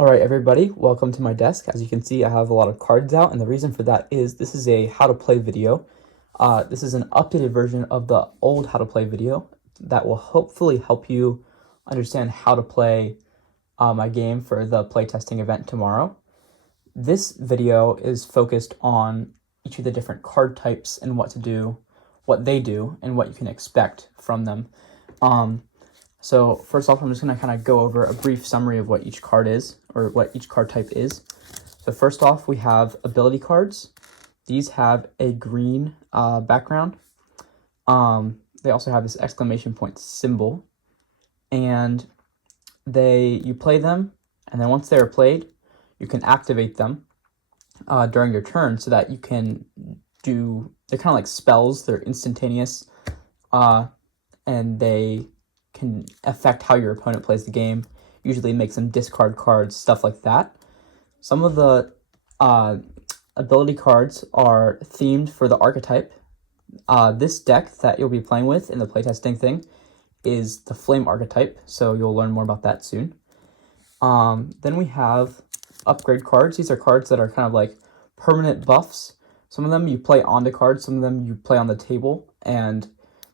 All right, everybody, welcome to my desk. As you can see, I have a lot of cards out, and the reason for that is this is a how to play video. This is an updated version of the old how to play video that will hopefully help you understand how to play my game for the playtesting event tomorrow. This video is focused on each of the different card types and what to do, what they do, and what you can expect from them. So first off, I'm just going to kind of go over a brief summary of what each card is, or what each card type is. So first off, we have ability cards. These have a green background. They also have this exclamation point symbol. And you play them, and then once they are played, you can activate them during your turn so that you can they're kind of like spells, they're instantaneous, and they can affect how your opponent plays the game, usually makes them discard cards, stuff like that. Some of the ability cards are themed for the archetype. This deck that you'll be playing with in the playtesting thing is the Flame archetype, so you'll learn more about that soon. Then we have upgrade cards. These are cards that are kind of like permanent buffs. Some of them you play on the cards, some of them you play on the table, and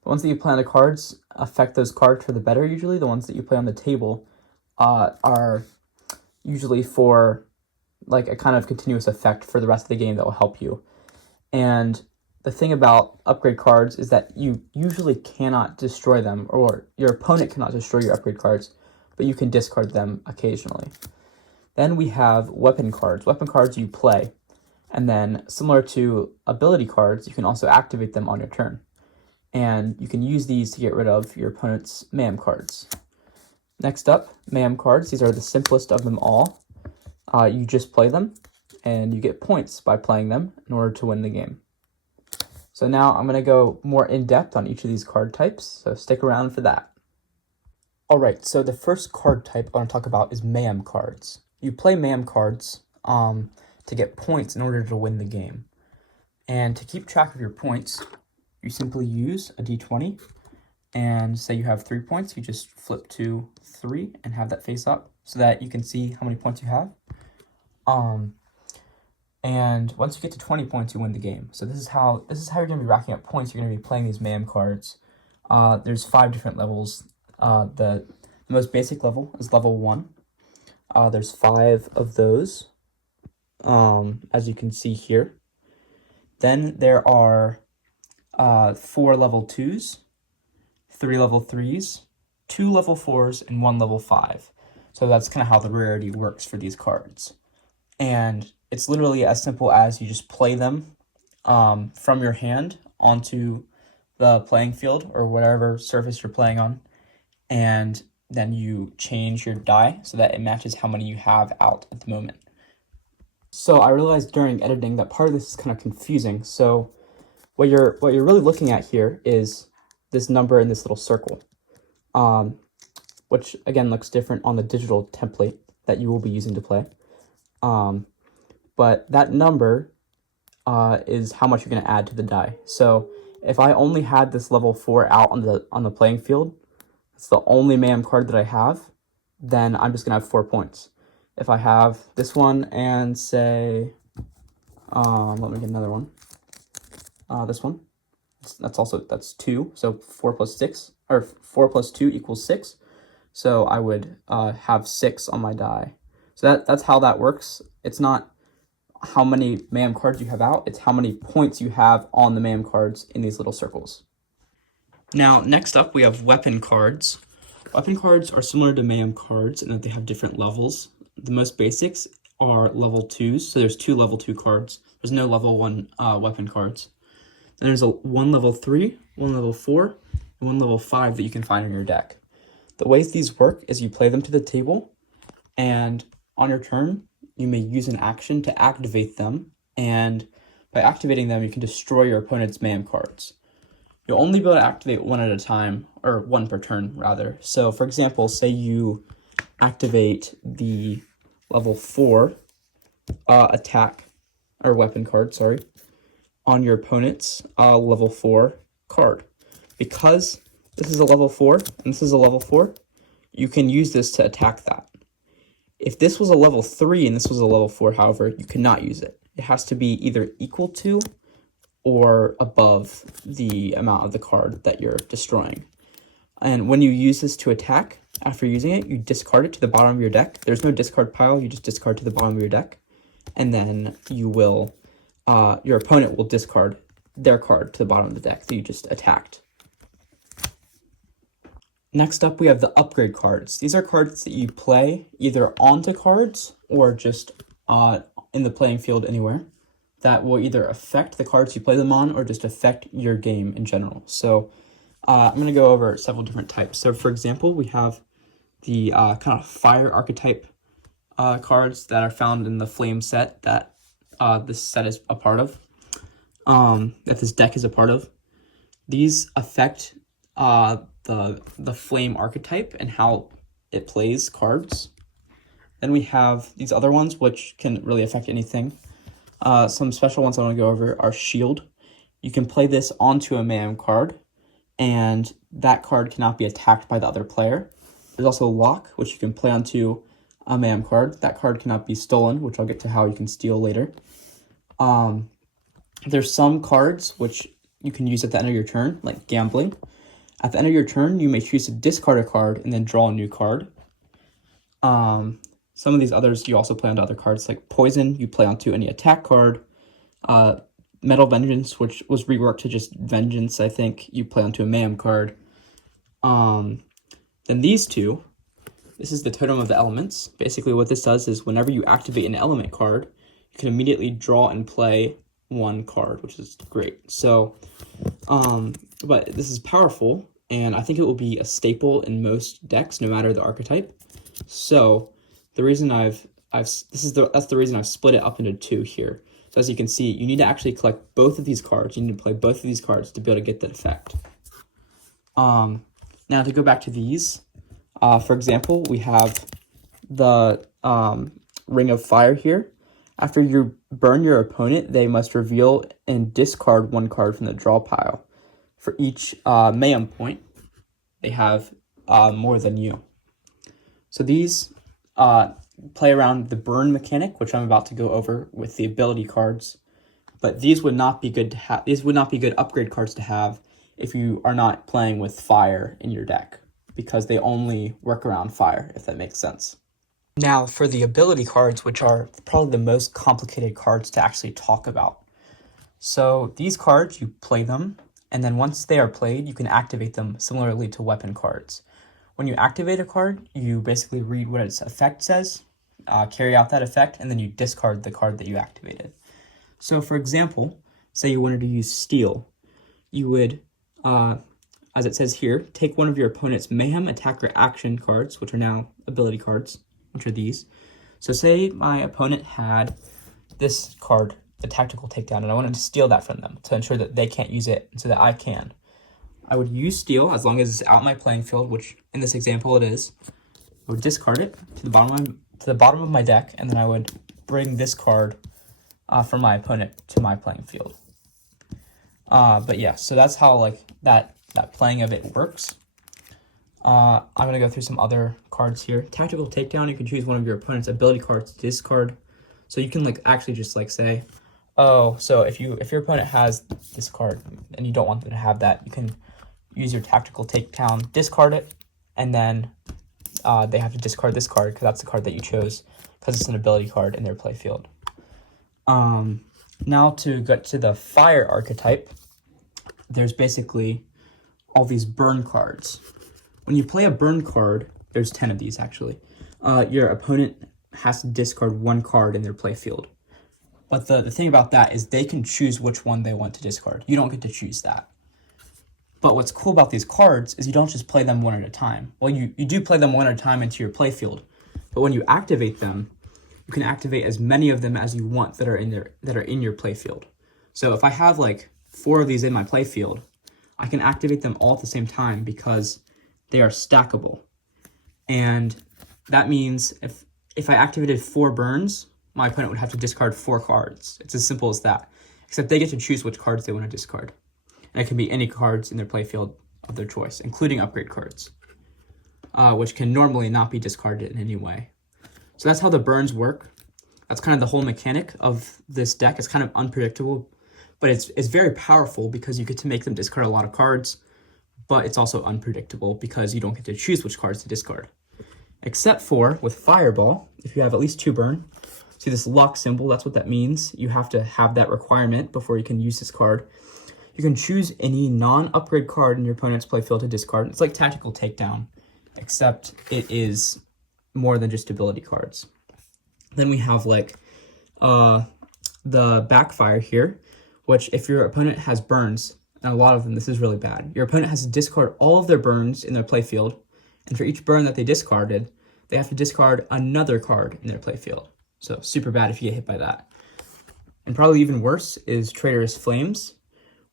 the ones that you play on the cards affect those cards for the better usually. The ones that you play on the table are usually for like a kind of continuous effect for the rest of the game that will help you. And the thing about upgrade cards is that you usually cannot destroy them, or your opponent cannot destroy your upgrade cards, but you can discard them occasionally. Then we have weapon cards. Weapon cards you play, and then similar to ability cards, you can also activate them on your turn. And you can use these to get rid of your opponent's mayhem cards. Next up, mayhem cards. These are the simplest of them all. You just play them, and you get points by playing them in order to win the game. So now I'm going to go more in-depth on each of these card types, so stick around for that. Alright, so the first card type I want to talk about is mayhem cards. You play mayhem cards to get points in order to win the game. And to keep track of your points, you simply use a d20, and say you have 3 points, you just flip to 3 and have that face up so that you can see how many points you have. And once you get to 20 points, you win the game. So this is how you're going to be racking up points. You're going to be playing these mayhem cards. There's 5 different levels. The most basic level is level 1. There's 5 of those, as you can see here. Then there are 4 level 2s, 3 level 3s, 2 level 4s, and 1 level 5. So that's kind of how the rarity works for these cards. And it's literally as simple as you just play them from your hand onto the playing field or whatever surface you're playing on, and then you change your die so that it matches how many you have out at the moment. So I realized during editing that part of this is kind of confusing. So what you're really looking at here is this number in this little circle, which again looks different on the digital template that you will be using to play. But that number is how much you're going to add to the die. So if I only had this level 4 out on the playing field, it's the only mayhem card that I have, then I'm just going to have 4 points. If I have this one and say, let me get another one. This one, that's 2, so 4 plus 6, or 4 plus 2 equals 6. So I would have 6 on my die. So that's how that works. It's not how many mayhem cards you have out, it's how many points you have on the mayhem cards in these little circles. Now, next up, we have weapon cards. Weapon cards are similar to mayhem cards in that they have different levels. The most basics are level 2s, so there's 2 level 2 cards. There's no level 1 weapon cards. Then there's 1 level 3, 1 level 4, and 1 level 5 that you can find in your deck. The ways these work is you play them to the table, and on your turn, you may use an action to activate them, and by activating them, you can destroy your opponent's mayhem cards. You'll only be able to activate one at a time, or one per turn, rather. So, for example, say you activate the level 4 attack, or weapon card, sorry, on your opponent's level 4 card. Because this is a level 4, and this is a level 4, you can use this to attack that. If this was a level 3 and this was a level 4, however, you cannot use it. It has to be either equal to or above the amount of the card that you're destroying. And when you use this to attack, after using it, you discard it to the bottom of your deck. There's no discard pile, you just discard to the bottom of your deck. And then you will, your opponent will discard their card to the bottom of the deck that you just attacked. Next up, we have the upgrade cards. These are cards that you play either onto cards or just in the playing field anywhere that will either affect the cards you play them on or just affect your game in general. So I'm going to go over several different types. So for example, we have the kind of fire archetype cards that are found in the flame set that this set is a part of, that this deck is a part of. These affect the flame archetype and how it plays cards. Then we have these other ones which can really affect anything. Some special ones I want to go over are Shield. You can play this onto a mayhem card, and that card cannot be attacked by the other player. There's also Lock, which you can play onto a mayhem card. That card cannot be stolen, which I'll get to how you can steal later. There's some cards which you can use at the end of your turn, like Gambling. At the end of your turn, you may choose to discard a card and then draw a new card. Some of these others you also play onto other cards, like Poison, you play onto any attack card. Metal Vengeance, which was reworked to just Vengeance, I think, you play onto a mayhem card. Then these two, this is the Totem of the Elements. Basically what this does is whenever you activate an element card, you can immediately draw and play one card, which is great. So, but this is powerful, and I think it will be a staple in most decks, no matter the archetype. So the reason that's the reason I've split it up into two here. So as you can see, you need to actually collect both of these cards. You need to play both of these cards to be able to get that effect. Now to go back to these, for example, we have the Ring of Fire here. After you burn your opponent, they must reveal and discard one card from the draw pile. For each mayhem point, they have more than you. So these play around the burn mechanic, which I'm about to go over with the ability cards. But these would not be good to have. These would not be good upgrade cards to have if you are not playing with fire in your deck, because they only work around fire, if that makes sense. Now for the ability cards, which are probably the most complicated cards to actually talk about. So these cards, you play them, and then once they are played, you can activate them similarly to weapon cards. When you activate a card, you basically read what its effect says, carry out that effect, and then you discard the card that you activated. So for example, say you wanted to use Steal, you would, as it says here, take one of your opponent's Mayhem, Attack, or Action cards, which are now ability cards, which are these. So say my opponent had this card, the Tactical Takedown, and I wanted to steal that from them to ensure that they can't use it so that I can. I would use Steal as long as it's out my playing field, which in this example it is. I would discard it to the bottom of my deck, and then I would bring this card from my opponent to my playing field. But yeah, so that's how like that playing of it works. I'm going to go through some other cards here. Tactical Takedown, you can choose one of your opponent's ability cards to discard. So you can like actually just like say, oh, so if your opponent has this card and you don't want them to have that, you can use your Tactical Takedown, discard it, and then they have to discard this card because that's the card that you chose because it's an ability card in their play field. Now to get to the fire archetype, there's basically all these burn cards. When you play a burn card, there's 10 of these actually, your opponent has to discard one card in their play field. But the thing about that is they can choose which one they want to discard. You don't get to choose that. But what's cool about these cards is you don't just play them one at a time. Well, you do play them one at a time into your play field. But when you activate them, you can activate as many of them as you want that are in your play field. So if I have like 4 of these in my play field, I can activate them all at the same time because they are stackable. And that means if I activated 4 burns, my opponent would have to discard 4 cards. It's as simple as that. Except they get to choose which cards they want to discard. And it can be any cards in their playfield of their choice, including upgrade cards, which can normally not be discarded in any way. So that's how the burns work. That's kind of the whole mechanic of this deck. It's kind of unpredictable, but it's very powerful because you get to make them discard a lot of cards, but it's also unpredictable because you don't get to choose which cards to discard. Except for with Fireball, if you have at least 2 burn, see this lock symbol, that's what that means. You have to have that requirement before you can use this card. You can choose any non-upgrade card in your opponent's playfield to discard. It's like Tactical Takedown, except it is more than just ability cards. Then we have like the Backfire here, which if your opponent has burns, and a lot of them, this is really bad. Your opponent has to discard all of their burns in their playfield, and for each burn that they discarded, they have to discard another card in their playfield. So super bad if you get hit by that. And probably even worse is Traitorous Flames,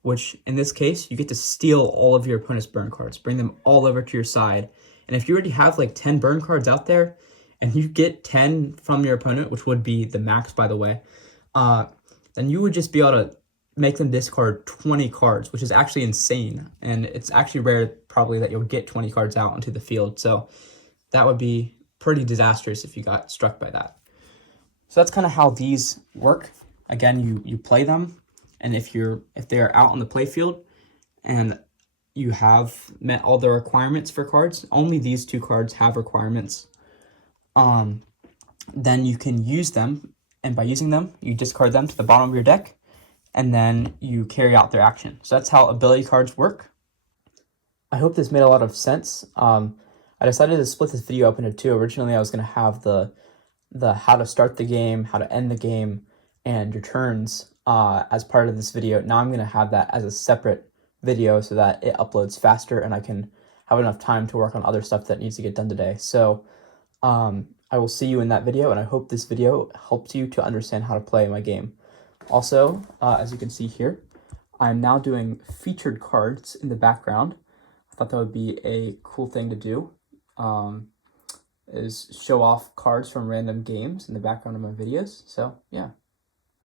which in this case, you get to steal all of your opponent's burn cards, bring them all over to your side. And if you already have like 10 burn cards out there, and you get 10 from your opponent, which would be the max, by the way, then you would just be able to make them discard 20 cards, which is actually insane. And it's actually rare, probably, that you'll get 20 cards out onto the field. So that would be pretty disastrous if you got struck by that. So that's kind of how these work. Again, you play them, and if they are out on the playfield and you have met all the requirements for cards, only these 2 cards have requirements, then you can use them, and by using them, you discard them to the bottom of your deck, and then you carry out their action. So that's how ability cards work. I hope this made a lot of sense. I decided to split this video up into 2. Originally, I was going to have the how to start the game, how to end the game, and your turns as part of this video. Now I'm going to have that as a separate video so that it uploads faster and I can have enough time to work on other stuff that needs to get done today. So I will see you in that video, and I hope this video helps you to understand how to play my game. Also, as you can see here, I'm now doing featured cards in the background. I thought that would be a cool thing to do, is show off cards from random games in the background of my videos. So yeah.